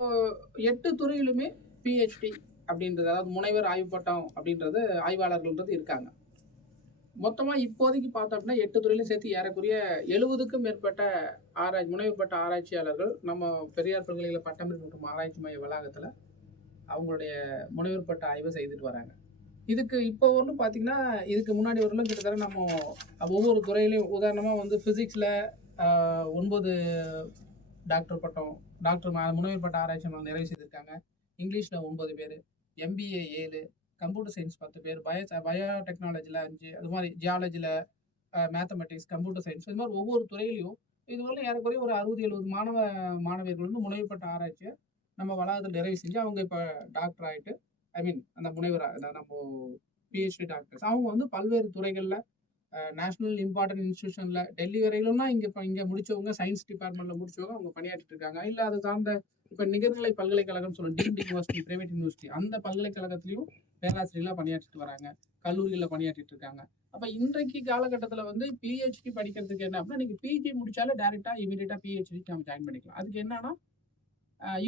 8 துறையிலுமே PhD அப்படின்றது, அதாவது முனைவர் ஆய்வு பட்டம் அப்படின்றது ஆய்வாளர்கள்ன்றது இருக்காங்க. மொத்தமா இப்போதைக்கு பார்த்தோம் அப்படின்னா 8 துறையிலும் சேர்த்து ஏறக்குறைய 70க்கும் மேற்பட்ட முனைவர் பட்ட ஆராய்ச்சியாளர்கள் நம்ம பெரியார் பல்கலைக்கழக பட்டமளிப்பு மற்றும் ஆராய்ச்சி மைய வளாகத்துல அவங்களுடைய முனைவர் பட்ட ஆய்வு செய்துட்டு வராங்க. இதுக்கு இப்போ வரலும் பார்த்தீங்கன்னா, இதுக்கு முன்னாடி வரலும் கிட்டத்தட்ட நம்ம ஒவ்வொரு துறையிலையும் உதாரணமா வந்து பிசிக்ஸ்ல 9 டாக்டர் பட்டம், முனைவர் பட்ட ஆராய்ச்சி நிறைவு செய்திருக்காங்க. இங்கிலீஷ்ல 9 பேரு, எம்பிஏ 7, கம்ப்யூட்டர் சயின்ஸ் 10 பேர், பயோடெக்னாலஜில 5, அது மாதிரி ஜியாலஜில, மேத்தமெட்டிக்ஸ், கம்ப்யூட்டர் சயின்ஸ், இது மாதிரி ஒவ்வொரு துறையிலையும் இதுவரை ஏறக்குறைய ஒரு 60, 70 மாணவர்கள் வந்து முனைவர் பட்ட ஆராய்ச்சியை நம்ம வளாகத்தில் நிறைவு செஞ்சு அவங்க இப்ப டாக்டர் ஆயிட்டு, ஐ மீன் அந்த முனைவரா நம்ம பிஹெச்டி டாக்டர்ஸ் அவங்க வந்து பல்வேறு துறைகள்ல நேஷனல் இம்பார்ட்டன்ட் இன்ஸ்டிடியூஷன்ல டெல்லி வரையிலும்னா இங்க முடிச்சவங்க, சயின்ஸ் டிபார்ட்மெண்ட்ல முடிச்சவங்க அவங்க பணியாற்றிட்டு இருக்காங்க. இல்ல அது சார்ந்த இப்ப நிகர்நிலை பல்கலைக்கழகம் சொல்லுவோம், டீம்டு யூனிவர்சிட்டி, பிரைவேட் யூனிவர்சிட்டி, அந்த பல்கலைக்கழகத்திலையும் பேராசிரியர்களா பணியாற்றிட்டு வராங்க. கல்லூரியில பணியாற்றிட்டு இருக்காங்க. அப்ப இன்றைக்கு காலகட்டத்துல வந்து பிஹெச்டி படிக்கிறதுக்கு என்ன அப்படின்னா, நீங்க பிஜி முடிச்சாலே டைரக்டா இமீடியட்டா பிஹெச்டி நம்ம ஜாயின் பண்ணிக்கலாம். அதுக்கு என்னன்னா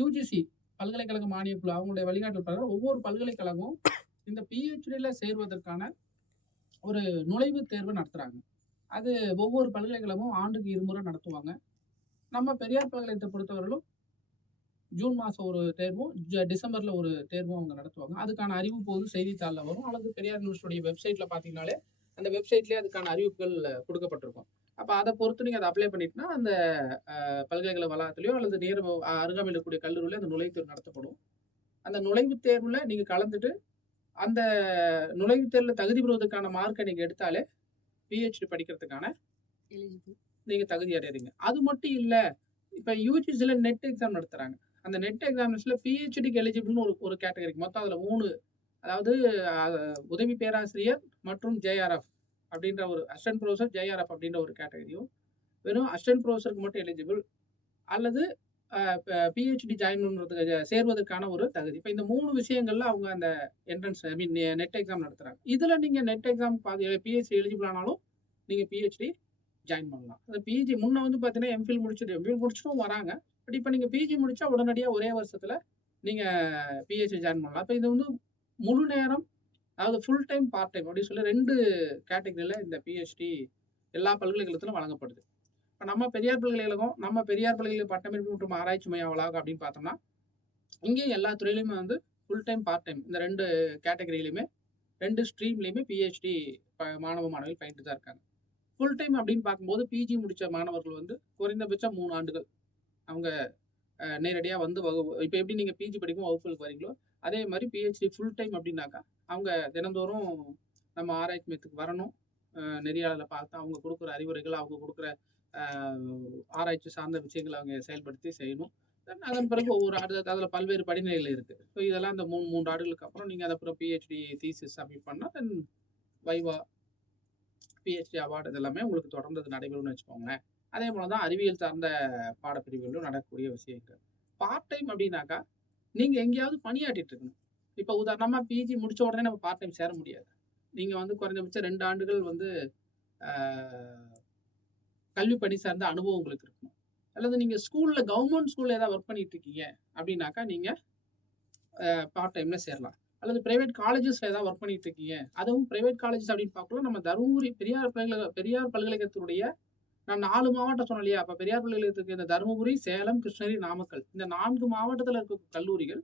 யுஜிசி பல்கலைக்கழக மானியக் குழு அவங்களுடைய வழிகாட்டல் பிரகாரம் ஒவ்வொரு பல்கலைக்கழகமும் இந்த பிஹெச்டில சேர்வதற்கான ஒரு நுழைவுத் தேர்வு நடத்துறாங்க. அது ஒவ்வொரு பல்கலைக்கழகமும் ஆண்டுக்கு 2 முறை நடத்துவாங்க. நம்ம பெரியார் பல்கலைக்கழகத்தை பொறுத்தவரையிலும் ஜூன் மாசம் ஒரு தேர்வும், டிசம்பர்ல ஒரு தேர்வும் அவங்க நடத்துவாங்க. அதுக்கான அறிவிப்பு வந்து செய்தித்தாள்ல வரும், அல்லது பெரியார் யூனிவர்சிட்டியுடைய வெப்சைட்ல பார்த்தீங்கன்னாலே அந்த வெப்சைட்லயே அதுக்கான அறிவிப்புகள் கொடுக்கப்பட்டிருக்கும். அப்ப அதை பொறுத்து நீங்க அதை அப்ளை பண்ணிட்டுனா அந்த பல்கலைக்கழக வளாகத்திலயோ அல்லது அருகாமையில் இருக்கக்கூடிய கல்லூரியில அந்த நுழைவுத் தேர்வு நடத்தப்படும். அந்த நுழைவுத் தேர்வுல நீங்க கலந்துட்டு அந்த நுழைவுத் தேர்வுல தகுதி பெறுவதற்கான மார்க்கை நீங்க எடுத்தாலே பிஹெச்டி படிக்கிறதுக்கான நீங்க தகுதி அடையறீங்க. அது மட்டும் இல்ல, இப்ப யூஜிசில நெட் எக்ஸாம் நடத்துறாங்க. அந்த நெட் எக்ஸாமினேஷன்ல பிஹெச்டிக்கு எலிஜிபிள்னு ஒரு கேட்டகரி. மொத்தம் அதுல 3, அதாவது உதவி பேராசிரியர் மற்றும் ஜேஆர்எஃப் அப்படின்ற ஒரு அசிஸ்டன்ட் ப்ரொஃபசர், ஜேஆர்எஃப் அப்படின்ற ஒரு கேட்டகரியும், வெறும் அசிஸ்டன்ட் ப்ரொஃபசருக்கு மட்டும் எலிஜிபிள், அல்லது பிஹெச்டி ஜாயின் பண்றதுக்கு சேர்வதற்கான ஒரு தகுதி. இப்ப இந்த 3 விஷயங்கள்ல அவங்க அந்த என்ட்ரன்ஸ் ஐ மீன் நெட் எக்ஸாம் நடத்துறாங்க. இதுல நீங்க நெட் எக்ஸாம் பிஹெச்டி எலிஜிபிள் ஆனாலும் நீங்க பிஹெச்டி ஜாயின் பண்ணலாம். அந்த பிஜி முன்ன வந்து பார்த்தீங்கன்னா எம்ஃபில் முடிச்சுட்டும் வராங்க. பட் இப்ப நீங்க பிஜி முடிச்சா உடனடியா ஒரே வருஷத்துல நீங்க பிஹெச்டி ஜாயின் பண்ணலாம். அப்ப இது வந்து முழு நேரம், அதாவது ஃபுல் டைம், பார்ட் டைம் அப்படின்னு சொல்லி 2 கேட்டகரியில இந்த பிஹெச்டி எல்லா பல்கலைக்கழகத்திலும் வழங்கப்படுது. இப்ப நம்ம பெரியார் பல்கலைக்கழக பட்டமளிப்பு மற்றும் ஆராய்ச்சி மைய வளாகம் அப்படின்னு பார்த்தோம்னா, இங்கேயும் எல்லா துறையிலுமே வந்து ஃபுல் டைம், பார்ட் டைம் இந்த 2 கேட்டகரியிலுமே 2 ஸ்ட்ரீம்லயுமே பிஹெச்டி மாணவிகள் பயின்று தான் இருக்காங்க. ஃபுல் டைம் அப்படின்னு பார்க்கும்போது பிஜி முடிச்ச மாணவர்கள் வந்து குறைந்தபட்சம் 3 ஆண்டுகள் அவங்க நேரடியா வந்து இப்ப எப்படி நீங்க பிஜி படிக்கும் வகுப்புகளுக்கு வரீங்களோ அதே மாதிரி பிஹெச்டி ஃபுல் டைம் அப்படின்னாக்கா அவங்க தினந்தோறும் நம்ம ஆராய்ச்சி மையத்துக்கு வரணும். நெறியாளர்களை பார்த்து அவங்க கொடுக்குற அறிவுரைகள், அவங்க கொடுக்குற ஆராய்ச்சி சார்ந்த விஷயங்களை அவங்க செயல்படுத்தி செய்யணும். அதன் பிறகு ஒவ்வொரு அதுல பல்வேறு படிநிலைகள் இருக்கு. ஸோ இதெல்லாம் இந்த 3 ஆண்டுகளுக்கு அப்புறம் நீங்க அப்புறம் பிஹெச்டி தீசிஸ் சப்மிட் பண்ணா தென் வைவா, பிஹெச்டி அவார்டு இதெல்லாமே உங்களுக்கு தொடர்ந்து நடைபெறும்னு வச்சுக்கோங்களேன். அதே போலதான் அறிவியல் சார்ந்த பாடப்பிரிவுகளிலும் நடக்கக்கூடிய விஷயங்கள். பார்ட் டைம் அப்படின்னாக்கா நீங்க எங்கேயாவது பணியாற்றிட்டு இருக்கணும். இப்ப உதாரணமா பிஜி முடிச்ச உடனே நம்ம பார்ட் டைம் சேர முடியாது. நீங்க வந்து குறைந்தபட்சம் 2 ஆண்டுகள் வந்து கல்வி பணி சார்ந்த அனுபவம் உங்களுக்கு இருக்கணும். அல்லது நீங்க ஸ்கூல்ல கவர்மெண்ட் ஸ்கூல்ல ஏதாவது ஒர்க் பண்ணிட்டு இருக்கீங்க அப்படின்னாக்கா நீங்க பார்ட் டைம்ல சேரலாம். அல்லது பிரைவேட் காலேஜஸ்ல ஏதாவது ஒர்க் பண்ணிட்டு இருக்கீங்க, அதுவும் பிரைவேட் காலேஜஸ் அப்படின்னு பார்க்கலாம். நம்ம தருமபுரி பெரியார் பல்கலைக்கழகத்துடைய நான் 4 மாவட்டம் சொன்னேன் இல்லையா? அப்ப பெரியார் பல்கலைக்கழகத்துக்கு இந்த தருமபுரி, சேலம், கிருஷ்ணகிரி, நாமக்கல் இந்த 4 மாவட்டத்துல இருக்க கல்லூரிகள்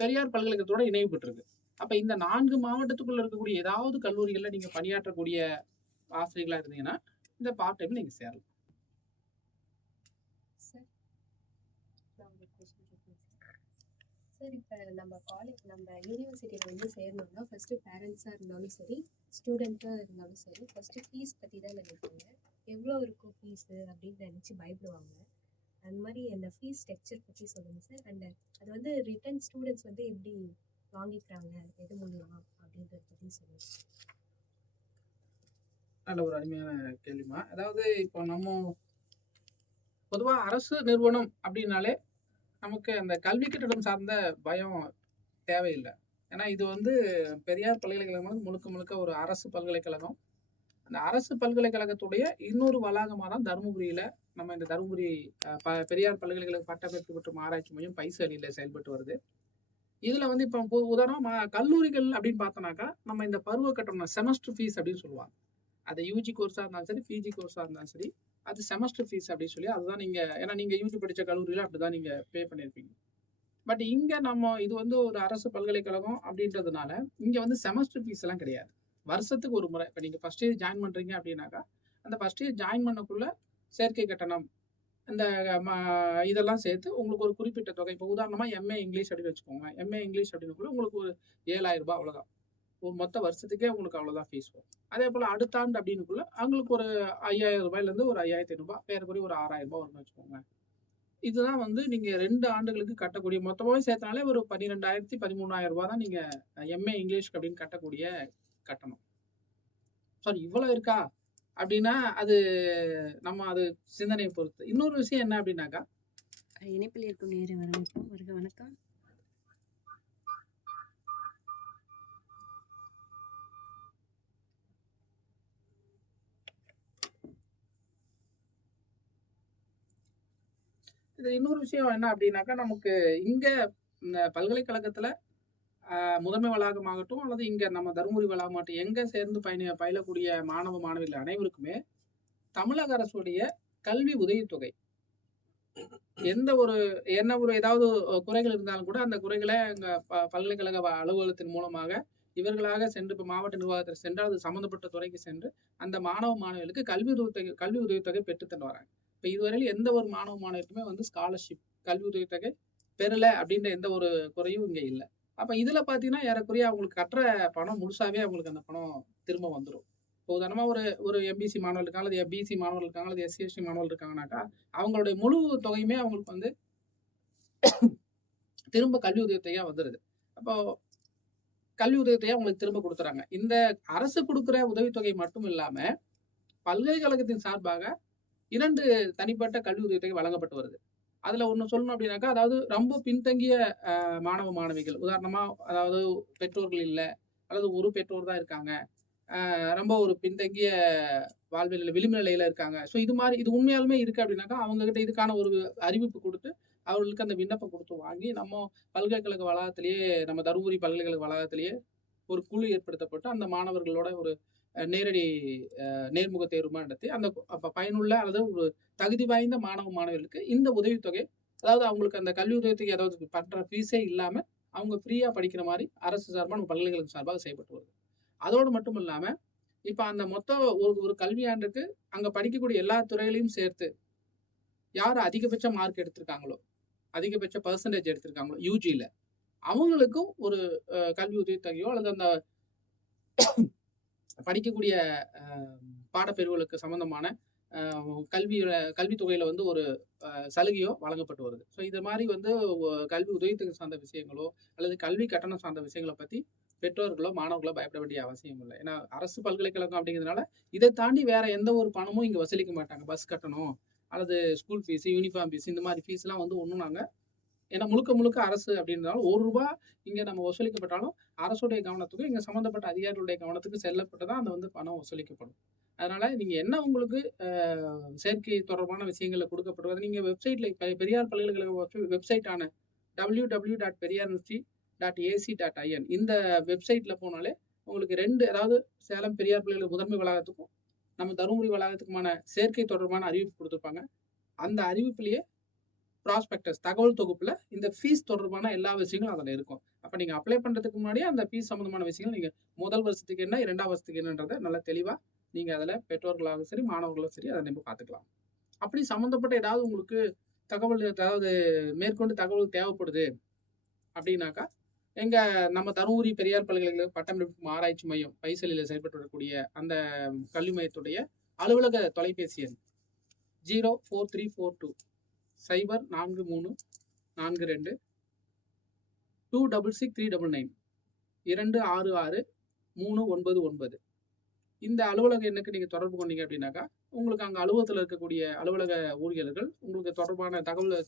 பெரியார் பல்கலைக்கழகத்தோட இணைவு பெற்றிருக்கு. அப்ப இந்த 4 மாவட்டத்துக்குள்ள இருக்கக்கூடிய ஏதாவது கல்லூரிகள்ல நீங்க பணியாற்றக்கூடிய ஆசிரியர்களா இருந்தீங்கன்னா இந்த பார்ட் டைம்ல நீங்க சேரலாம். சார், இப்போ நம்ம யூனிவர்சிட்டியில் வந்து சேரணும்னா ஃபர்ஸ்ட் பேரண்ட்ஸாக இருந்தாலும் சரி, ஸ்டூடெண்ட்டாக இருந்தாலும் சரி, ஃபர்ஸ்ட் ஃபீஸ் பற்றி தான் நினைப்பாங்க. எவ்வளோ இருக்கும் ஃபீஸு அப்படின்னு நினச்சி பயப்படுவாங்க. அந்த மாதிரி அந்த ஃபீஸ் ஸ்ட்ரக்சர் பற்றி சொல்லுங்கள் சார். அண்ட் அது வந்து ரிட்டன் ஸ்டூடெண்ட்ஸ் வந்து எப்படி வாங்கிக்கிறாங்க, எது மூலியமா அப்படின்றத பற்றி சொல்லுங்கள். நல்ல ஒரு அருமையான கேள்விமா. அதாவது இப்போ நம்ம பொதுவா அரசு நிறுவனம் அப்படின்னாலே நமக்கு அந்த கல்வி கட்டணம் சார்ந்த பயம் தேவையில்லை. ஏன்னா இது வந்து பெரியார் பல்கலைக்கழகம் வந்து முழுக்க ஒரு அரசு பல்கலைக்கழகம். அந்த அரசு பல்கலைக்கழகத்துடைய இன்னொரு வளாகமாக தான் தருமபுரியில நம்ம இந்த தருமபுரி பெரியார் பல்கலைக்கழக பட்டமளிப்பு மற்றும் ஆராய்ச்சி மையம் பைசலியில் செயல்பட்டு வருது. இதுல வந்து இப்போ உதாரணமா கல்லூரிகள் அப்படின்னு பார்த்தோம்னாக்கா, நம்ம இந்த பருவ கட்டணம் செமஸ்டர் ஃபீஸ் அப்படின்னு சொல்லுவாங்க. அது யூஜி கோர்ஸா இருந்தாலும் சரி, பிஜி கோர்ஸா இருந்தாலும் சரி, அது செமஸ்டர் ஃபீஸ் அப்படின்னு சொல்லி அதுதான் நீங்க ஏன்னா நீங்க யூஜி படிச்ச கல்லூரியில அப்படிதான் நீங்க பே பண்ணியிருப்பீங்க. பட் இங்க நம்ம இது வந்து ஒரு அரசு பல்கலைக்கழகம் அப்படின்றதுனால, இங்க வந்து செமஸ்டர் ஃபீஸ் எல்லாம் கிடையாது. வருஷத்துக்கு ஒரு முறை. இப்ப நீங்க ஃபர்ஸ்ட் இயர் ஜாயின் பண்றீங்க அப்படின்னாக்கா, அந்த ஃபர்ஸ்ட் இயர் ஜாயின் பண்ணக்குள்ள சேர்க்கை கட்டணம், இந்த ம இதெல்லாம் சேர்த்து உங்களுக்கு ஒரு குறிப்பிட்ட தொகை. இப்போ உதாரணமா எம்.ஏ இங்கிலீஷ் அப்படின்னு வச்சுக்கோங்க. எம்.ஏ இங்கிலீஷ் அப்படின்னக்குள்ள உங்களுக்கு ஒரு ரூ. 7,000 அவ்வளோதான். மொத்த வருஷத்துக்கே உங்களுக்கு அவ்வளோதான் ஃபீஸ் வரும். அதேபோல அடுத்த ஆண்டு அப்படின்னக்குள்ள அவங்களுக்கு ஒரு ரூ. 5,000லேருந்து ஒரு ரூ. 5,500 ஏறக்குறைய ஒரு ரூ. 6,000 வரும்னு வச்சுக்கோங்க. இதுதான் வந்து நீங்க 2 ஆண்டுகளுக்கு கட்டக்கூடிய மொத்தமாவே சேர்த்தனாலே ஒரு 12,000 13,000 தான் நீங்க எம்.ஏ இங்கிலீஷ் அப்படின்னு கட்டக்கூடிய கட்டணம். சாரி இவ்வளோ இருக்கா? அப்படின்னா அது நம்ம அது சிந்தனையை பொறுத்து. இன்னொரு விஷயம் என்ன அப்படின்னாக்கா, இணைப்பில் இருக்கும் நேர வரவேற்போம். வருக வணக்கம். இது இன்னொரு விஷயம் என்ன அப்படின்னாக்கா, நமக்கு இங்க இந்த பல்கலைக்கழகத்துல முதன்மை வளாகமாகட்டும் அல்லது இங்க நம்ம தருமபுரி வளாகமாகட்டும் எங்க சேர்ந்து பயிலக்கூடிய மாணவ மாணவிகள் அனைவருக்குமே தமிழக அரசுடைய கல்வி உதவித்தொகை என்ன ஒரு ஏதாவது குறைகள் இருந்தாலும் கூட அந்த குறைகளை எங்க பல்கலைக்கழக அலுவலகத்தின் மூலமாக இவர்களாக சென்று இப்போ மாவட்ட நிர்வாகத்தில் சென்று அது சம்பந்தப்பட்ட துறைக்கு சென்று அந்த மாணவ மாணவிகளுக்கு கல்வி உதவித்தொகை பெற்றுத்தந்து வராங்க. இப்போ இதுவரையில் எந்த ஒரு மாணவ மாணவிக்குமே வந்து ஸ்காலர்ஷிப் கல்வி உதவித்தொகை பெறல அப்படின்ற எந்த ஒரு குறையும் இங்க இல்லை. அப்ப இதுல பாத்தீங்கன்னா ஏறக்குறைய அவங்களுக்கு கட்டுற பணம் முழுசாவே அவங்களுக்கு அந்த பணம் திரும்ப வந்துடும். இப்போ உதாரணமா ஒரு ஒரு எம்பிசி மாணவர்கள் இருக்காங்க, அல்லது பிசி மாணவர்கள் இருக்காங்க, அல்லது எஸ்சி எஸ்டி மாணவர்கள் இருக்காங்கனாக்கா அவங்களுடைய முழு தொகையுமே அவங்களுக்கு வந்து திரும்ப கல்வி உதவித்தொகையா வந்துருது. அப்போ கல்வி உதவித்தொகையா அவங்களுக்கு திரும்ப கொடுத்துறாங்க. இந்த அரசு கொடுக்குற உதவித்தொகை மட்டும் இல்லாம பல்கலைக்கழகத்தின் சார்பாக 2 தனிப்பட்ட கல்வி உதவித்தொகை வழங்கப்பட்டு வருது. அதுல ஒண்ணு சொல்லணும் அப்படின்னாக்கா, அதாவது ரொம்ப பின்தங்கிய மாணவ மாணவிகள் உதாரணமா அதாவது பெற்றோர்கள் இல்ல, அல்லது ஒரு பெற்றோர் தான் இருக்காங்க. ரொம்ப ஒரு பின்தங்கிய வாழ்வியல் விளிம்பு நிலையில இருக்காங்க. ஸோ இது உண்மையாலுமே இருக்கு அப்படின்னாக்கா, அவங்க கிட்ட இதுக்கான ஒரு அறிவிப்பு குடுத்து, அவர்களுக்கு அந்த விண்ணப்பம் குடுத்து வாங்கி, நம்ம பல்கலைக்கழக வளாகத்திலேயே நம்ம தருமபுரி பல்கலைக்கழக வளாகத்திலேயே ஒரு குழு ஏற்படுத்தப்பட்டு, அந்த மாணவர்களோட ஒரு நேரடி நேர்முக தேர்வு நடத்தி, அந்த பயனுள்ள அல்லது ஒரு தகுதி வாய்ந்த மாணவ மாணவிகளுக்கு இந்த உதவித்தொகை, அதாவது அவங்களுக்கு அந்த கல்வி உதவித்தொகை அதாவது பண்ற ஃபீஸே இல்லாம, அவங்க ஃப்ரீயா படிக்கிற மாரி அரசு சார்பா நம்ம பல்கலைக்கழகம் சார்பாக செய்யப்பட்டு வருது. அதோடு மட்டும் இல்லாம, இப்ப அந்த மொத்த ஒரு கல்வியாண்டுக்கு அங்க படிக்கக்கூடிய எல்லா துறைகளையும் சேர்த்து, யார் அதிகபட்ச மார்க் எடுத்திருக்காங்களோ, அதிகபட்ச பெர்சன்டேஜ் எடுத்திருக்காங்களோ யுஜில, அவங்களுக்கும் ஒரு கல்வி உதவித்தொகையோ அல்லது அந்த படிக்கக்கூடிய பாடப்பிரிவுகளுக்கு சம்பந்தமான கல்வித்தொகையில வந்து ஒரு சலுகையோ வழங்கப்பட்டு வருது. ஸோ இது மாதிரி வந்து கல்வி உதவித்தொகை சார்ந்த விஷயங்களோ அல்லது கல்வி கட்டணம் சார்ந்த விஷயங்களை பத்தி பெற்றோர்களோ மாணவர்களோ பயப்பட வேண்டிய அவசியம் இல்லை. ஏன்னா அரசு பல்கலைக்கழகம் அப்படிங்கிறதுனால இதை தாண்டி வேற எந்த ஒரு பணமும் இங்க வசூலிக்க மாட்டாங்க. பஸ் கட்டணம் அல்லது ஸ்கூல் ஃபீஸ், யூனிஃபார்ம் ஃபீஸ் இந்த மாதிரி ஃபீஸ் எல்லாம் வந்து ஒன்றும் நாங்க ஏன்னா முழுக்க முழுக்க அரசு அப்படின்றதால ரூ. 1 இங்க நம்ம வசூலிக்கப்பட்டாலும் அரசுடைய கவனத்துக்கும் இங்க சம்பந்தப்பட்ட அதிகாரிகளுடைய கவனத்துக்கு செல்லப்பட்டுதான் அந்த வந்து பணம் வசூலிக்கப்படும். அதனால நீங்க என்ன உங்களுக்கு சேர்க்கை தொடர்பான விஷயங்கள்ல கொடுக்கப்படுவது நீங்க வெப்சைட்ல பெரியார் பல்கலைக்கழக வெப்சைட்டான www.periyaruniversity.ac.in இந்த வெப்சைட்ல போனாலே உங்களுக்கு 2 அதாவது சேலம் பெரியார் பல்கலைக்கழக முதன்மை வளாகத்துக்கும் நம்ம தருமபுரி வளாகத்துக்குமான சேர்க்கை தொடர்பான அறிவிப்பு கொடுத்துருப்பாங்க. அந்த அறிவிப்பிலேயே ப்ராஸ்பெக்டஸ் தகவல் தொகுப்புல இந்த ஃபீஸ் தொடர்பான எல்லா விஷயங்களும் அதுல இருக்கும். அப்ப நீங்க அப்ளை பண்றதுக்கு முன்னாடியே அந்த ஃபீஸ் சம்பந்தமான விஷயங்கள் நீங்க முதல் வருஷத்துக்கு என்ன, 2ஆம் வருஷத்துக்கு என்னன்றதை நல்லா தெளிவா நீங்க அதுல பெற்றோர்களாகவும் சரி, மாணவர்களும் சரி அதை நம்ம பார்த்துக்கலாம். அப்படி சம்பந்தப்பட்ட ஏதாவது உங்களுக்கு தகவல் அதாவது மேற்கொண்டு தகவல் தேவைப்படுது அப்படின்னாக்கா, எங்க நம்ம தருமபுரி பெரியார் பல்கலைக்கழக பட்டமளிப்பு ஆராய்ச்சி மையம் பைசலில் செயல்பட்டு வரக்கூடிய அந்த கல்வி மையத்துடைய அலுவலக தொலைபேசி எண் 04342 04342 266399 266 399 இந்த அலுவலக எண்ணுக்கு நீங்க தொடர்பு கொண்டீங்க அப்படின்னாக்கா, உங்களுக்கு அங்க அலுவலகத்துல இருக்கக்கூடிய அலுவலக ஊழியர்கள் உங்களுக்கு தொடர்பான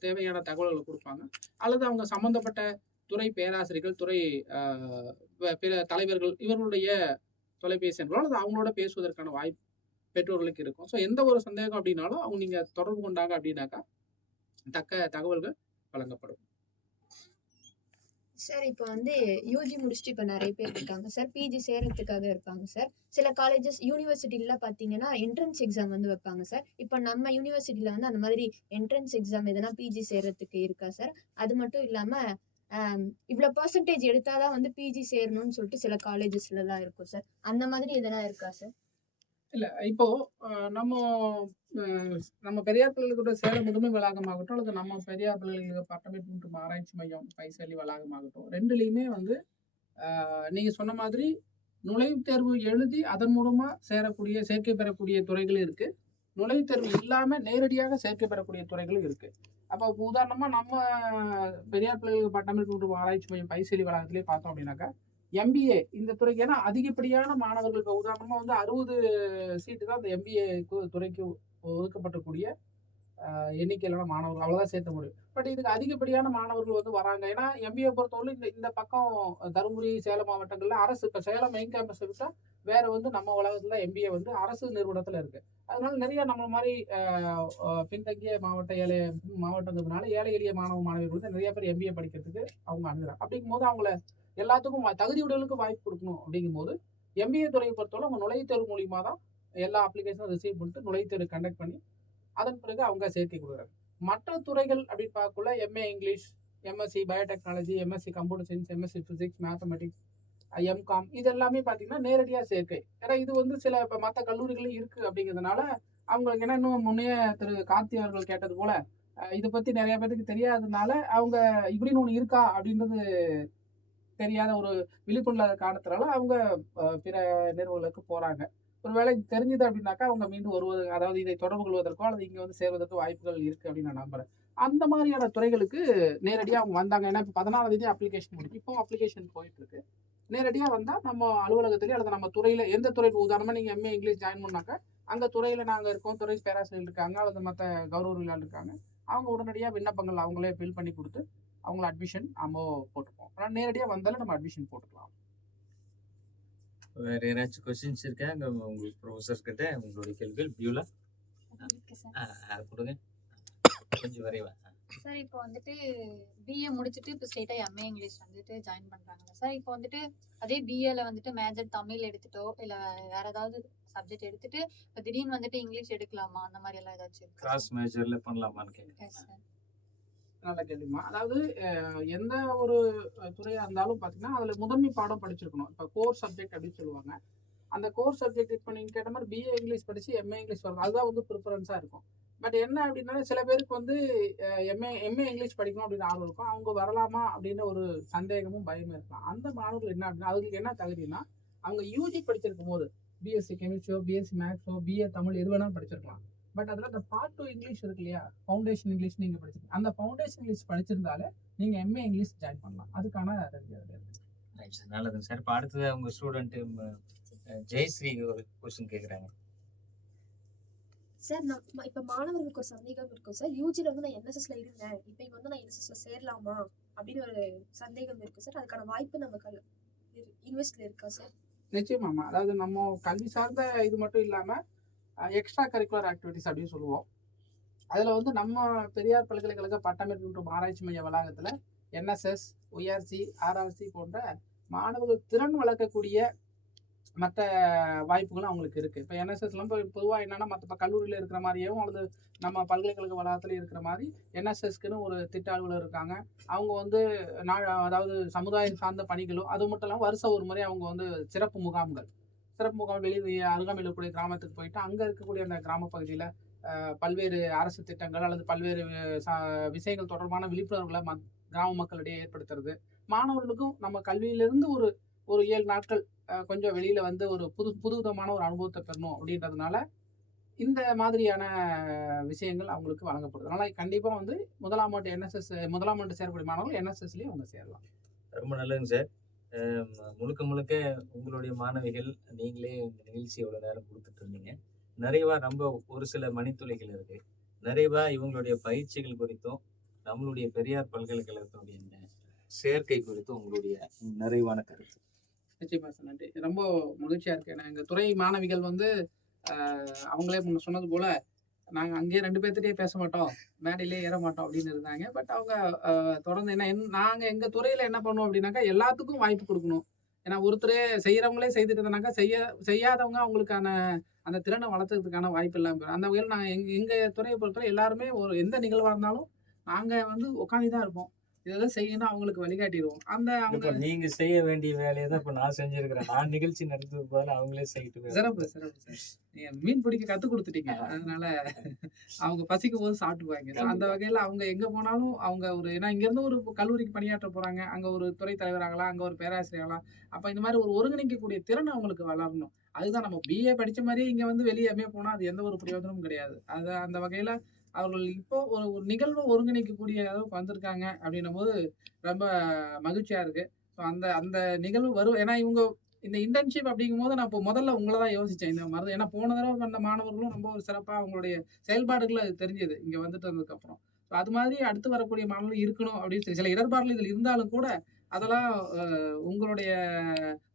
தேவையான தகவல்களை கொடுப்பாங்க. அல்லது அவங்க சம்பந்தப்பட்ட துறை பேராசிரியர்கள், துறை பிற தலைவர்கள் இவர்களுடைய தொலைபேசி எண்களோ அல்லது அவங்களோட பேசுவதற்கான வாய்ப்பு பெற்றோர்களுக்கு இருக்கும். ஸோ எந்த ஒரு சந்தேகம் அப்படின்னாலும் அவங்க நீங்க தொடர்பு கொண்டாங்க அப்படின்னாக்கா தக்க தகவல்கள் வழங்கப்படும். சார் இப்போ வந்து யூஜி முடிச்சுட்டு இப்போ நிறைய பேர் இருக்காங்க சார். பிஜி சேர்றதுக்காக இருப்பாங்க சார். சில காலேஜஸ் யூனிவர்சிட்டில பார்த்தீங்கன்னா என்ட்ரன்ஸ் எக்ஸாம் வந்து வைப்பாங்க சார். இப்போ நம்ம யூனிவர்சிட்டில வந்து அந்த மாதிரி என்ட்ரன்ஸ் எக்ஸாம் எதனா பிஜி சேர்றதுக்கு இருக்கா சார்? அது மட்டும் இல்லாம இவ்வளோ பெர்சன்டேஜ் எடுத்தாதான் வந்து பிஜி சேரணும்னு சொல்லிட்டு சில காலேஜஸ்லலாம் இருக்கும் சார். அந்த மாதிரி எதனா இருக்கா சார்? இல்ல இப்போ நம்ம நம்ம பெரியார் பல்கலைக்கழக சேலம் முதுமை வளாகமாகட்டும் அல்லது நம்ம பெரியார் பல்கலைக்கழக பட்டமளிப்பு மற்றும் ஆராய்ச்சி மையம் பைசலி வளாகமாகட்டும், ரெண்டுலையுமே வந்து நீங்க சொன்ன மாதிரி நுழைவுத் தேர்வு எழுதி அதன் மூலமா சேர்க்கை பெறக்கூடிய துறைகளும் இருக்கு. நுழைவுத் தேர்வு இல்லாம நேரடியாக சேர்க்கை பெறக்கூடிய துறைகளும் இருக்கு. அப்போ உதாரணமா நம்ம பெரியார் பல்கலைக்கழக பட்டமளிப்பு மற்றும் ஆராய்ச்சி மையம் பைசலி வளாகத்திலே பார்த்தோம் அப்படின்னாக்கா எம்பிஏ இந்த துறைக்கு, ஏன்னா அதிகப்படியான மாணவர்கள் இப்போ உதாரணமா வந்து 60 சீட்டு தான் அந்த எம்பிஏ துறைக்கு ஒதுக்கப்பட்டிருக்கூடிய எண்ணிக்கையிலான மாணவர்கள் அவ்வளவுதான் சேர்த்த முடியும். பட் இதுக்கு அதிகப்படியான மாணவர்கள் வந்து வராங்க. ஏன்னா எம்பிஏ பொறுத்தவரை இந்த பக்கம் தருமபுரி சேலம் மாவட்டங்கள்ல அரசு, இப்போ சேலம் மெயின் கேம்பஸ் விட்டா வேற வந்து நம்ம உலகத்துல எம்பிஏ வந்து அரசு நிறுவனத்துல இருக்கு. அதனால நிறைய நம்ம மாதிரி பின்தங்கிய ஏழை மாவட்டங்கிறதுனால ஏழை எளிய மாணவர்கள் வந்து நிறைய பேர் எம்பிஏ படிக்கிறதுக்கு அவங்க அணுகுறாங்க. அப்படிங்கும் போது அவங்கள எல்லாத்துக்கும் தகுதியுடையவர்களுக்கு வாய்ப்பு கொடுக்கணும். அப்படிங்கும் போது எம்பிஏ துறையை பொறுத்தவரை அவங்க நுழைவுத் தேர்வு மூலியமா தான் எல்லா அப்ளிகேஷனும் ரிசீவ் பண்ணிட்டு நுழைவுத் தேர்வு கண்டக்ட் பண்ணி அதன் பிறகு அவங்க சேர்க்கை கொடுக்குறாங்க. மற்ற துறைகள் அப்படின்னு பார்க்கக்குள்ள MA English, MSc biotechnology, MSc computer science, MSc physics, mathematics, MCom இது எல்லாமே பார்த்தீங்கன்னா நேரடியாக சேர்க்கை. ஏன்னா இது வந்து சில இப்போ மற்ற கல்லூரிகளும் இருக்கு. அப்படிங்கிறதுனால அவங்களுக்கு என்ன, இன்னும் முன்னே திரு கார்த்தி அவர்கள் கேட்டது போல இதை பத்தி நிறைய பேருக்கு தெரியாததுனால அவங்க இப்படின்னு ஒன்று இருக்கா அப்படின்றது தெரியாத ஒரு விழிப்புணர்வு காரணத்தினால அவங்க பிற நிறுவனங்களுக்கு போறாங்க. ஒருவேளை இது தெரிஞ்சது அப்படின்னாக்கா அவங்க மீண்டும் வருவது, அதாவது இதை தொடர்பு கொள்வதற்கோ அல்லது இங்க வந்து சேர்வதற்கோ வாய்ப்புகள் இருக்கு அப்படின்னு நான் நம்புறேன். அந்த மாதிரியான துறைகளுக்கு நேரடியா அவங்க வந்தாங்க. ஏன்னா இப்போ 14ஆம் தேதி அப்ளிகேஷன் முடிஞ்சு இப்போ அப்ளிகேஷன் போயிட்டு இருக்கு. நேரடியா வந்தா நம்ம அலுவலகத்திலேயே அல்லது நம்ம துறையில எந்த துறை, உதாரணமா நீங்க எம்ஏ இங்கிலீஷ் ஜாயின் பண்ணாக்க அந்த துறையில நாங்க இருக்கோம், துறை பேராசிரியர் இருக்காங்க அல்லது மற்ற கௌரவர்கள் இருக்காங்க. அவங்க உடனடியா விண்ணப்பங்கள் அவங்களே ஃபில் பண்ணி கொடுத்து அவங்கள அட்மிஷன் நம்ம போட்டுப்போம். ஆனால் நேரடியா வந்தாலும் நம்ம அட்மிஷன் போட்டுக்கலாம். வேற ஏதாச்சும் கொஸ்டின்ஸ் இருக்கா உங்களுக்கு ப்ரொஃபஸர் கிட்ட? உங்களுடைய கேள்விகள் பியூலா கொடுங்க, கொஞ்சம் விரைவா. சார் இப்போ வந்துட்டு பிஏ முடிச்சுட்டு இப்போ ஸ்ட்ரெயிட்டா எம்ஏ இங்கிலீஷ் வந்துட்டு ஜாயின் பண்றாங்க சார். இப்போ வந்துட்டு அதே பிஏல வந்துட்டு மேஜர் தமிழ் எடுத்துட்டோ இல்ல வேற ஏதாவது சப்ஜெக்ட் எடுத்துட்டு இப்போ திடீர்னு வந்துட்டு இங்கிலீஷ் எடுக்கலாமா, அந்த மாதிரி எல்லாம் ஏதாச்சும் கிராஸ் மேஜர்ல பண்ணலாமான்னு கேட்குறேன். நல்ல கேள்விமா. அதாவது எந்த ஒரு துறையா இருந்தாலும் பார்த்தீங்கன்னா அதுல முதன்மை பாடம் படிச்சிருக்கணும். இப்போ கோர் சப்ஜெக்ட் அப்படின்னு சொல்லுவாங்க. அந்த கோர் சப்ஜெக்ட் இப்போ நீங்க கேட்ட மாதிரி பிஏ இங்கிலீஷ் படிச்சு எம்ஏ இங்கிலீஷ் வரும், அதுதான் வந்து ப்ரிஃபரன்ஸா இருக்கும். பட் என்ன அப்படின்னா சில பேருக்கு வந்து எம்ஏ இங்கிலீஷ் படிக்கணும் அப்படின்னு ஆர்வம் இருக்கும். அவங்க வரலாமா அப்படின்னு ஒரு சந்தேகமும் பயமும் இருக்கலாம். அந்த மாணவர்கள் என்ன அப்படின்னா அவங்களுக்கு என்ன தகுதினா அவங்க யூஜி படிச்சிருக்கும் போது பிஎஸ்சி கெமிஸ்ட்ரியோ, பிஎஸ்சி மேக்ஸோ, பிஏ தமிழ் எது வேணாலும் படிச்சிருக்கலாம். பட் அதில் அந்த பார்ட் 2 இங்கிலீஷ் இருக்கு இல்லையா, ஃபவுண்டேஷன் இங்கிலீஷ் நீங்கள் படிச்சிருக்கீங்க. அந்த ஃபவுண்டேஷன் இங்கிலீஷ் படிச்சிருந்தாலே நீங்கள் எம்ஏ இங்கிலீஷ் ஜாயின் பண்ணலாம். அதுக்கான நல்லதுங்க சார். இப்போ அடுத்தது அவங்க ஸ்டூடெண்ட் ஜெயஸ்ரீ ஒரு கொஸ்டின் கேட்குறாங்க. சார் நான் இப்போ மாணவர்களுக்கு ஒரு சந்தேகம் இருக்கும் சார். யூஜியில் வந்து நான் என்எஸ்எஸ்ல இருந்தேன், இப்போ இங்கே வந்து நான் என்எஸ்எஸ்ல சேரலாமா அப்படின்னு ஒரு சந்தேகம் இருக்கு சார். அதுக்கான வாய்ப்பு நம்ம யூனிவர்சிட்டியில் இருக்கா சார்? நிச்சயமாமா. அதாவது நம்ம கல்வி சார்ந்த இது மட்டும் இல்லாமல் எக்ஸ்ட்ரா கரிக்குலர் ஆக்டிவிட்டிஸ் அப்படின்னு சொல்லுவோம். அதில் வந்து நம்ம பெரியார் பல்கலைக்கழக பட்டமளிப்பு மற்றும் ஆராய்ச்சி மைய வளாகத்தில் என்எஸ்எஸ், ஒய்ஆர்சி, ஆர்ஆர்சி போன்ற மாணவர்கள் திறன் வளர்க்கக்கூடிய மற்ற வாய்ப்புகளும் அவங்களுக்கு இருக்குது. இப்போ என்எஸ்எஸ்லாம் பொதுவாக என்னென்னா மற்ற கல்லூரியில் இருக்கிற மாதிரியும் அல்லது நம்ம பல்கலைக்கழக வளாகத்தில் இருக்கிற மாதிரி என்எஸ்எஸ்க்குன்னு ஒரு திட்ட அலுவலர் இருக்காங்க. அவங்க வந்து அதாவது சமுதாயம் சார்ந்த பணிகளும் அது மட்டும் இல்லாமல் வருஷம் ஒரு முறை அவங்க வந்து சிறப்பு முகாம் வெளியே அருகாமையில் இருக்கக்கூடிய கிராமத்துக்கு போயிட்டு அங்கே இருக்கக்கூடிய அந்த கிராம பகுதியில் பல்வேறு அரசு திட்டங்கள் அல்லது பல்வேறு விஷயங்கள் தொடர்பான விழிப்புணர்வுகளை கிராம மக்களிடையே ஏற்படுத்துறது. மாணவர்களுக்கும் நம்ம கல்வியிலிருந்து ஒரு 7 நாட்கள் கொஞ்சம் வெளியில வந்து ஒரு புதுவிதமான ஒரு அனுபவத்தை பெறணும் அப்படின்றதுனால இந்த மாதிரியான விஷயங்கள் அவங்களுக்கு வழங்கப்படுது. அதனால கண்டிப்பா வந்து முதலாம் ஆண்டு சேரக்கூடிய மாணவர்கள் என்எஸ்எஸ்லயும் அவங்க சேரலாம். ரொம்ப நல்லதுங்க சார். முழுக்க உங்களுடைய மாணவிகள் நீங்களே இந்த நிகழ்ச்சி எவ்வளவு நேரம் கொடுத்துட்டு இருந்தீங்க. நிறைவா ரொம்ப ஒரு சில மணித்துளிகள் இருக்கு. நிறைவா இவங்களுடைய பயிற்சிகள் குறித்தும் நம்மளுடைய பெரியார் பல்கலைக்கழகத்தினுடைய சேர்க்கை குறித்தும் உங்களுடைய நிறைவான கருத்து. நிச்சயமா சார், நன்றி. ரொம்ப மகிழ்ச்சியா இருக்கு. ஏன்னா எங்க துறை மாணவிகள் வந்து அவங்களே முன்ன சொன்னது போல நாங்க அங்கேயே 2 பேர்த்துட்டயே பேச மாட்டோம், மேடையிலேயே ஏற மாட்டோம் அப்படின்னு இருந்தாங்க. பட் அவங்க தொடர்ந்து நாங்க எங்க துறையில என்ன பண்ணுவோம் அப்படின்னாக்கா, எல்லாத்துக்கும் வாய்ப்பு குடுக்கணும். ஏன்னா ஒருத்தரே செய்றவங்களே செய்துட்டு இருந்தாங்கனாக்கா, செய்யாதவங்க அவங்களுக்கான அந்த திறன வளர்த்துக்கிறதுக்கான வாய்ப்பு இல்லாம போயிரும். அந்த வகையில நாங்க எங்க எங்க துறைய பொறுத்தவரை எல்லாருமே ஒரு எந்த நிகழ்வா இருந்தாலும், நாங்க வந்து உட்காந்து தான் இருப்போம். இதெல்லாம் செய்யணும்னு அவங்களுக்கு வழிகாட்டிருவோம். அவங்க இப்ப நீங்க செய்ய வேண்டிய வேலையை தான் இப்ப நான் செஞ்சிருக்கிறேன். நான் நிகழ்ச்சி நடத்துறது பதிலா அவங்களே செய்யட்டுமே. சிறப்பு, சிறப்பு சார். நீங்க மீன் பிடிக்க கத்துக் குடுத்துட்டீங்க. அதனால அவங்க பசிக்கும்போது சாப்பிட்டுக்குவாங்க. ஸோ அந்த வகையில அவங்க எங்க போனாலும் அவங்க ஏன்னா இங்கேருந்து ஒரு கல்லூரிக்கு பணியாற்ற போறாங்க. அங்க ஒரு துறை தலைவராகலாம், அங்க ஒரு பேராசிரியராகலாம். அப்ப இந்த மாரி ஒரு ஒருங்கிணைக்கக்கூடிய திறன் அவங்களுக்கு வளரணும். அதுதான் நம்ம பிஏ படிச்ச மாரியே இங்க வந்து வெளிய எம்.ஏ போனா அது எந்த ஒரு பிரயோஜனமும் கிடையாது. அந்த வகையில அவர்கள் இப்போ ஒரு நிகழ்வ ஒருங்கிணைக்கக்கூடிய அளவுக்கு வந்திருக்காங்க அப்படின்னும்போது ரொம்ப மகிழ்ச்சியா இருக்கு. ஸோ அந்த அந்த நிகழ்வு ஏன்னா இவங்க இந்த இன்டர்ன்ஷிப் அப்படிங்கும்போது நான் இப்போ முதல்ல உங்கள தான் யோசிச்சேன். ஏன்னா போன தடவ வந்த மாணவர்களும் ரொம்ப ஒரு சிறப்பா அவங்களுடைய செயல்பாடுகள் அது தெரிஞ்சது. இங்க வந்துட்டு வந்ததுக்கப்புறம். ஸோ அது மாதிரி அடுத்து வரக்கூடிய மாணவர்கள் இருக்கணும் அப்படின்னு சில இடர்பாடுகள் இதில் இருந்தாலும் கூட, அதெல்லாம் உங்களுடைய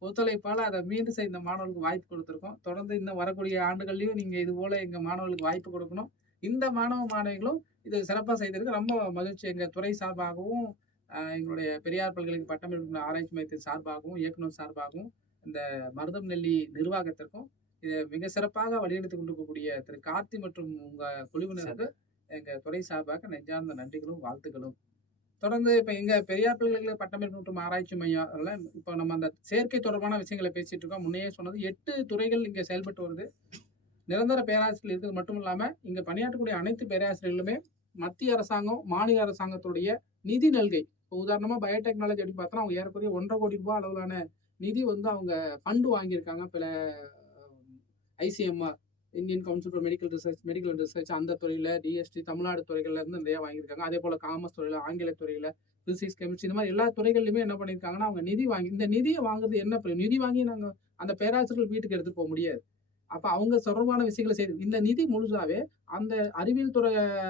ஒத்துழைப்பால அத மீண்டு செய்ய இந்த மாணவர்களுக்கு வாய்ப்பு குடுத்துருக்கோம். தொடர்ந்து இன்னும் வரக்கூடிய ஆண்டுகள்லயும் நீங்க இது போல எங்க மாணவர்களுக்கு வாய்ப்பு குடுக்கணும். இந்த மாணவ, மாணவிகளும் இது சிறப்பா செய்ததுக்கு ரொம்ப மகிழ்ச்சி. எங்க துறை சார்பாகவும், எங்களுடைய பெரியார் பல்கலை பட்டமளிப்பு ஆராய்ச்சி மையத்தின் சார்பாகவும், இயக்குனர் சார்பாகவும், இந்த மருதம் நெல்லி நிர்வாகத்திற்கும், இத மிக சிறப்பாக வழிநடத்திக் கொண்டிருக்கக்கூடிய திரு கார்த்தி மற்றும் உங்க குழுவினருக்கு எங்க துறை சார்பாக நெஞ்சார்ந்த நன்றிகளும், வாழ்த்துக்களும். தொடர்ந்து இப்ப எங்க பெரியார் பல்கலை பட்டமளிப்பு மற்றும் ஆராய்ச்சி மையம் இப்ப நம்ம அந்த சேர்க்கை தொடர்பான விஷயங்கள பேசிட்டு இருக்கோம். முன்னயே சொன்னது 8 துறைகள் இங்க செயல்பட்டு வருது. நிரந்தர பேராசிரியர் இருக்கிறது மட்டும் இல்லாம, இங்க பணியாற்றக்கூடிய அனைத்து பேராசிரியர்களுமே மத்திய அரசாங்கம், மாநில அரசாங்கத்துடைய நிதி நல்கை. இப்போ உதாரணமா பயோடெக்னாலஜி அப்படின்னு பார்த்தோம்னா, அவங்க ஏறக்குறைய ரூ. 1,50 கோடி அளவிலான நிதி வந்து அவங்க ஃபண்ட் வாங்கியிருக்காங்க. ICMR, Indian council for medical and research அந்த துறையில, டிஎஸ்டி தமிழ்நாடு துறைகள்ல இருந்து நிறைய வாங்கியிருக்காங்க. அதே போல காமர்ஸ் துறையில, ஆங்கில துறையில, பிசிக்ஸ், கெமிஸ்ட்ரி இந்த மாதிரி எல்லா துறைகள்லயுமே என்ன பண்ணியிருக்காங்கன்னா, அவங்க நிதி வாங்கி இந்த நிதிய வாங்குறது என்ன நிதி வாங்கி நாங்க அந்த பேராசிரியர்கள் வீட்டுக்கு எடுத்துட்டு போக முடியாது. அப்ப அவங்க தொடர்பான விஷயங்கள செய்து இந்த நிதி முழுசாவே அந்த அறிவியல்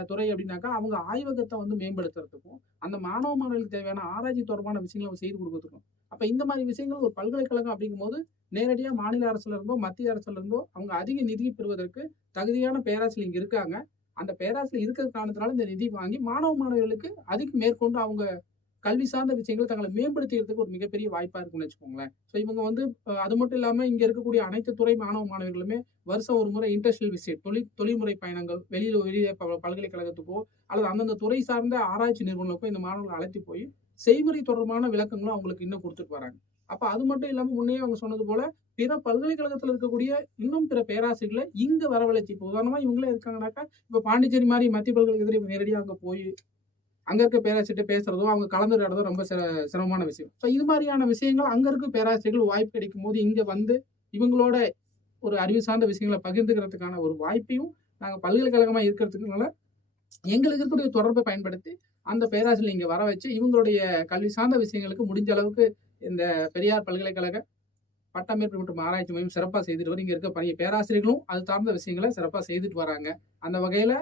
துறை அப்படின்னாக்கா, அவங்க ஆய்வகத்த வந்து மேம்படுத்துறதுக்கும், அந்த மாணவ, மாணவிகளுக்கு தேவையான ஆராய்ச்சி தொடர்பான விஷயங்கள அவங்க செய்து கொடுக்கறதுக்கும். அப்ப இந்த மாதிரி விஷயங்கள் ஒரு பல்கலைக்கழகம் அப்படிங்கும்போது, நேரடியா மாநில அரசுல இருந்தோ, மத்திய அரசுல இருந்தோ அவங்க அதிக நிதி பெறுவதற்கு தகுதியான பேராசிரியர் இங்க இருக்காங்க. அந்த பேராசிரியர் இருக்கிற காரணத்தினால இந்த நிதி வாங்கி மாணவ, மாணவிகளுக்கு அதுக்கு மேற்கொண்டு அவங்க கல்வி சார்ந்த விஷயங்கள தங்களை மேம்படுத்திக்கிறதுக்கு ஒரு மிகப்பெரிய வாய்ப்பா இருக்கும்னு வச்சுக்கோங்களேன். ஸோ இவங்க வந்து அது மட்டும் இல்லாம இங்க இருக்கக்கூடிய அனைத்து துறை மாணவ, மாணவிகளுமே வருஷம் ஒரு முறை இண்டஸ்ட்ரியல் விசிட் தொழில்முறை பயணங்கள் வெளியே பல்கலைக்கழகத்துக்கோ அல்லது அந்தந்த துறை சார்ந்த ஆராய்ச்சி நிறுவனங்களுக்கோ இந்த மாணவர்களை அழைத்து போய் செய்முறை தொடர்பான விளக்கங்களும் அவங்களுக்கு இன்னும் கொடுத்துட்டு வராங்க. அப்ப அது மட்டும் இல்லாம முன்னே அவங்க சொன்னது போல பிற பல்கலைக்கழகத்துல இருக்கக்கூடிய இன்னும் பிற பேராசிரியர்களை இங்க வரவழைச்சு, இப்போ உதாரணமா இவங்களே இருக்காங்கன்னாக்கா, இப்ப பாண்டிச்சேரி மாதிரி மத்திய பல்கலைக்கழகத்துல நேரடியாக அங்க போய் அங்க இருக்க பேராசிரியர்கிட்ட பேசுறதோ, அவங்க கலந்துரையாடுறதோ ரொம்ப சிரமமான விஷயம். ஸோ இது மாதிரியான விஷயங்கள் அங்க இருக்க பேராசிரியர்கள் வாய்ப்பு கிடைக்கும்போது இங்க வந்து இவங்களோட ஒரு அறிவு சார்ந்த விஷயங்களை பகிர்ந்துக்கிறதுக்கான ஒரு வாய்ப்பையும் நாங்க பல்கலைக்கழகமா இருக்கிறதுக்குனால எங்களுக்கு இருக்கக்கூடிய தொடர்பை பயன்படுத்தி அந்த பேராசிரியர் இங்க வர வச்சு இவங்களுடைய கல்வி சார்ந்த விஷயங்களுக்கு முடிஞ்ச அளவுக்கு இந்த பெரியார் பல்கலைக்கழக பட்டமேற்பு மற்றும் ஆராய்ச்சி மையம் சிறப்பா செய்துட்டு வரும். இங்க இருக்க பேராசிரியர்களும் அது சார்ந்த விஷயங்களை சிறப்பா செய்துட்டு வராங்க. அந்த வகையில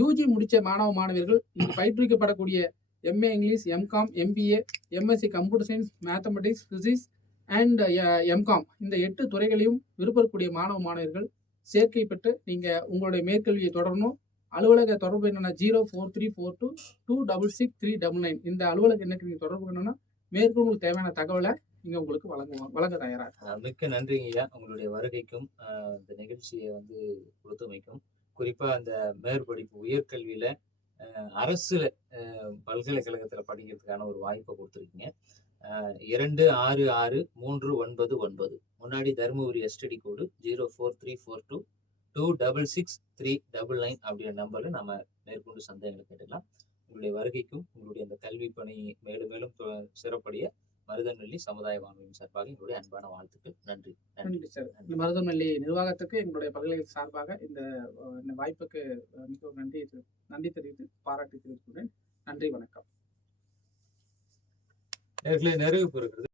யூஜி முடிச்ச மாணவ, மாணவியர்கள் இங்கு பயிற்றுவிக்கப்படக்கூடிய MA English, MCom, MBA, MSc computer science, mathematics, physics and MCom இந்த 8 துறைகளையும் விருப்பக்கூடிய மாணவ, மாணவியர்கள் சேர்க்கை பெற்று நீங்க உங்களுடைய மேற்கல்வியை தொடரணும். அலுவலக தொடர்பு என்னன்னா 0434226639 இந்த அலுவலக எண்ணுக்கு நீங்க தொடர்பு கொள்ளணும்னா மேற்கொண்டு உங்களுக்கு தேவையான தகவலை இங்க உங்களுக்கு வழங்க தயாரா. மிக்க நன்றிங்க ஐயா, உங்களுடைய வருகைக்கும் இந்த நிகழ்ச்சியை வந்து கொடுத்தமைக்கும். குறிப்பா அந்த மேற்படிப்பு உயர்கல்வியில அரசு பல்கலைக்கழகத்துல படிக்கிறதுக்கான ஒரு வாய்ப்பை கொடுத்துருக்கீங்க. 266399 முன்னாடி தருமபுரி எஸ்டிடி கோடு 04342266399 அப்படின்ற நம்பர்ல நம்ம மேற்கொண்டு சந்தேகங்களை கேட்டுக்கலாம். உங்களுடைய வருகைக்கும் உங்களுடைய அந்த கல்வி பணி மேலும் மேலும் சிறப்படைய மருதநெல்லி சமுதாய வானொலியின் சார்பாக எங்களுடைய அன்பான வாழ்த்துக்கள். நன்றி. நன்றி சார். இந்த மருதநெல்லி நிர்வாகத்துக்கு எங்களுடைய பல்கலைக்கழக சார்பாக இந்த வாய்ப்புக்கு மிகவும் நன்றி தெரிவித்து பாராட்டி தெரிவித்துள்ளேன். நன்றி, வணக்கம். நேயர்களே, நிறைவு பெறுகிறது.